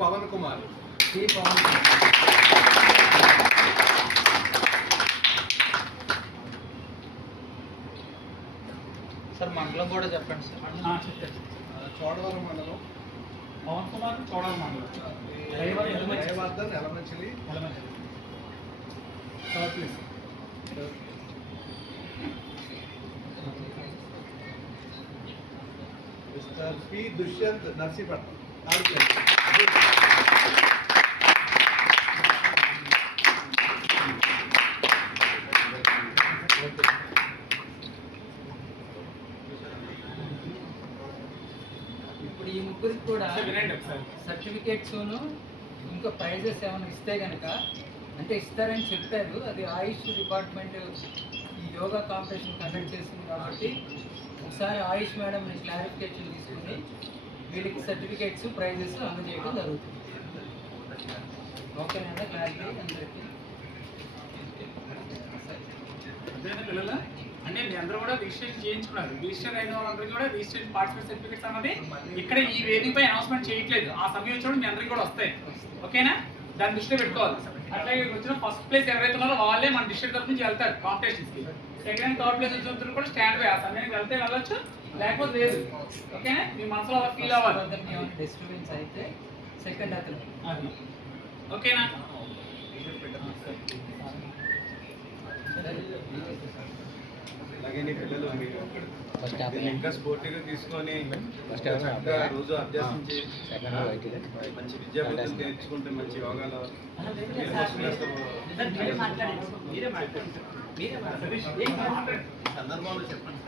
Pawan Kumar. Sir మండలం కూడా చెప్పండి సార్. చెప్పండి. చోడవరం మండలం పవన్ కుమార్, చోడవరం మండలం, Jayavardhan, Yelamanchili. Please. Mister P Dushyant, Narsipatnam. ఇప్పుడు ఈ ముగ్గురికి కూడా సర్టిఫికేట్స్ ఇంకా ప్రైజెస్ ఏమైనా ఇస్తే కనుక, అంటే ఇస్తారని చెప్పారు. అది ఆయుష్ డిపార్ట్మెంట్ ఈ యోగా కాంపిటీషన్ కండక్ట్ చేసింది కాబట్టి ఒకసారి ఆయుష్ మేడం క్లారిఫికేషన్ తీసుకుని వీళ్ళకి సర్టిఫికేట్స్ ప్రైజెస్ అందజేయడం జరుగుతుంది. ఓకేనా? క్లారిటీ అందరికీ. పిల్లల అంటే మీ అందరూ కూడా రిజిస్ట్రేషన్ చేయించుకున్నారు. రిజిస్టర్ అయిన వాళ్ళందరికీ కూడా రిజిస్ట్రేషన్ పార్టిసిపేట్ సర్టిఫికేట్స్ అన్నది ఇక్కడ ఈ వేదికపై అనౌన్స్మెంట్ చేయట్లేదు. ఆ సమయం వచ్చినప్పుడు మీ అందరికీ కూడా వస్తాయి. ఓకేనా? దాన్ని దృష్టిలో పెట్టుకోవాలి. అట్లాగే వచ్చిన ఫస్ట్ ప్లేస్ ఎవరైతే ఉన్నారో వాళ్ళే మన డిస్ట్రిక్ట్ తరఫు నుంచి వెళ్తారు కాంపిటీషన్స్కి. సెకండ్ థర్డ్ ప్లేస్ వచ్చిన కూడా స్టాండ్ బై. ఆ సమయానికి వెళ్తే వెళ్ళొచ్చు, లేకపోతే లేదు. ఓకేనా? మీ మనసులో అలా ఫీల్ అవ్వాలి. డిస్టర్బెన్స్ అయితే సెకండ్ అతను. ఓకేనా? అలాగే పిల్లలు ఇంకా స్పోర్టివ్గా తీసుకొని రోజు అభ్యసించి మంచి విద్యాభ్యాసం నేర్చుకుంటే మంచి యోగాలో సందర్భంలో చెప్పండి.